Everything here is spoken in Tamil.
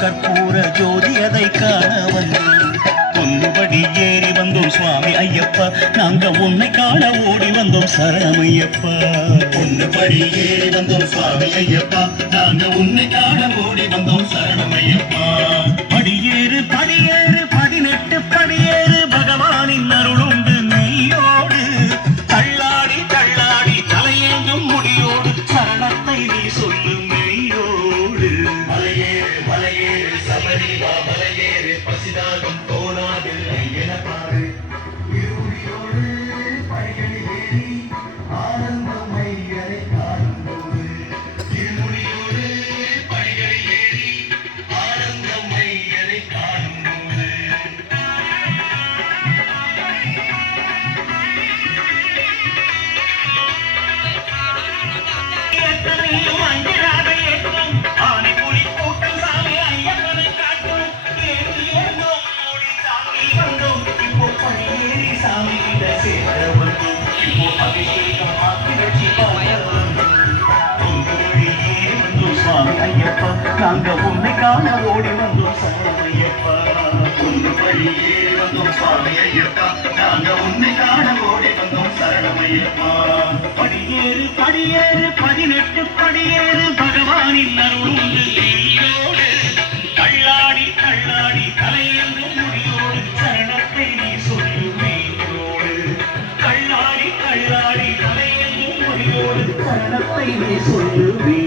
கற்பூர ஜோதி அதை காண வந்தோம். பொன்னுபடி ஏறி வந்தோம் சுவாமி ஐயப்பா, நாங்க உன்னை காண ஓடி வந்தோம் சரணமையப்பா. பொன்னுபடி ஏறி வந்தோம் சுவாமி ஐயப்பா, நாங்க உன்னை காண ஓடி வந்தோம் சரணமையப்பா. படியேறு படியேறு 18 படியேறு, பகவானின் அருளுண்டு நீயோடு. தள்ளாடி தள்ளாடி தலையெங்கும் முடியோடு, சரணத்தை நீ சொல்லு மெய்யோடு. மலையேறு மலையேறு சபரிவா மலையேறு, பசிதாகம் தோணாது என பாரு. இருமுடியோடு படிகளில் ஏறி ஆனந்தம் ஐயரை காணும்போது. இருமுடியோடு படிகளில் ஏறி ஆனந்தம் ஐயரை காணும்போது. நாங்க உன்னை காண ஓடி வந்தோம் சரணமையப்பா. பொன்னுபடி ஏறி வந்தோம் சுவாமி ஐயப்பா, நாங்க உன்னை காண ஓடி வந்தோம் சரணமையப்பா. படியேறு படியேறு 18 படியேறு, பகவானின் அருளுண்டு நீயோடு. தள்ளாடி தள்ளாடி தலையெங்கும் முடியோடு, சரணத்தை நீ சொல்லு மெய்யோடு. தள்ளாடி தள்ளாடி தலையெங்கும் முடியோடு, சரணத்தை நீ சொல்லு மெய்யோடு.